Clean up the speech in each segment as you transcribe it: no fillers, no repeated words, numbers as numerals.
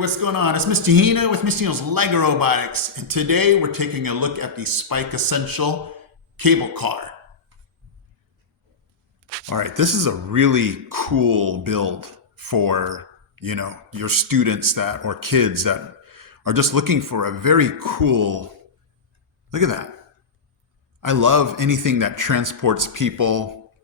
what's going on? It's Mr. Hino with Mr. Hino's LEGORobotics, and today we're taking a look at the Spike Essential cable car. All right, this is a really cool build for, your students or kids that are just looking for a very cool, look at that. I love anything that transports people,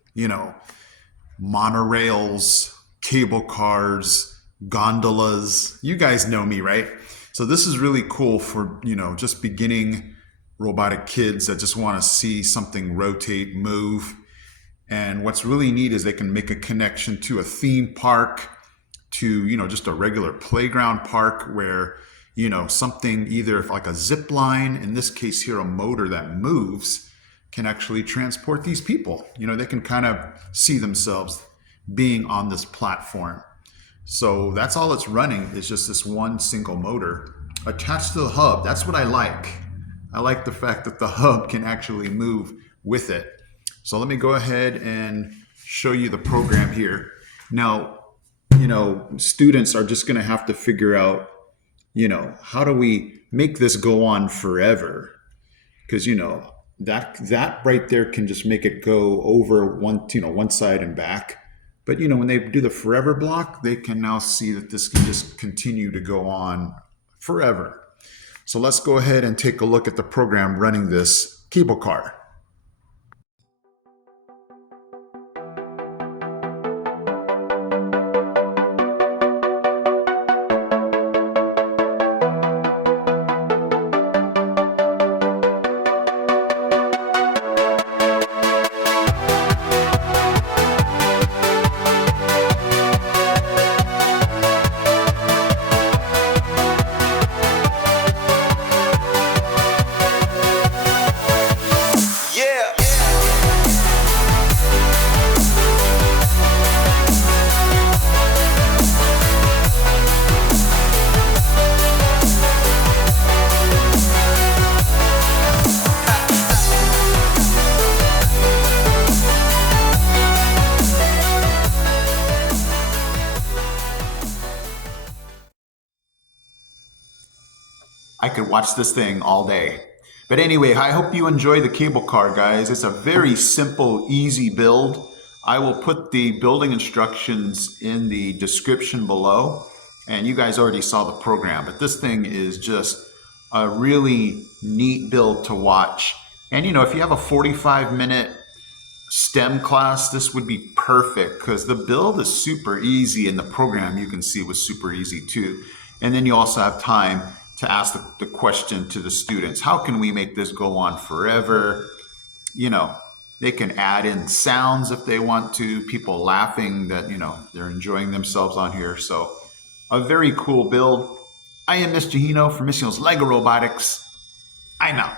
monorails, cable cars, gondolas. You guys know me, right? So this is really cool for, just beginning robotic kids that just want to see something rotate, move. And what's really neat is they can make a connection to a theme park, to, just a regular playground park where, something either like a zip line, in this case here, a motor that moves, can actually transport these people. They can kind of see themselves being on this platform. So that's all it's running, is just this one single motor attached to the hub. That's what I like. I like the fact that the hub can actually move with it. So let me go ahead and show you the program here. Now, students are just going to have to figure out, how do we make this go on forever? Because, that right there can just make it go over one side and back. But, when they do the forever block, they can now see that this can just continue to go on forever. So let's go ahead and take a look at the program running this cable car. I could watch this thing all day. But anyway, I hope you enjoy the cable car, guys. It's a very simple, easy build. I will put the building instructions in the description below. And you guys already saw the program, but this thing is just a really neat build to watch. And if you have a 45-minute STEM class, this would be perfect because the build is super easy and the program, you can see, was super easy too. And then you also have time to ask the question to the students, how can we make this go on forever? They can add in sounds if they want to, people laughing that, they're enjoying themselves on here. So a very cool build. I am Mr. Hino from Mr. Hino's LEGORobotics. I'm out.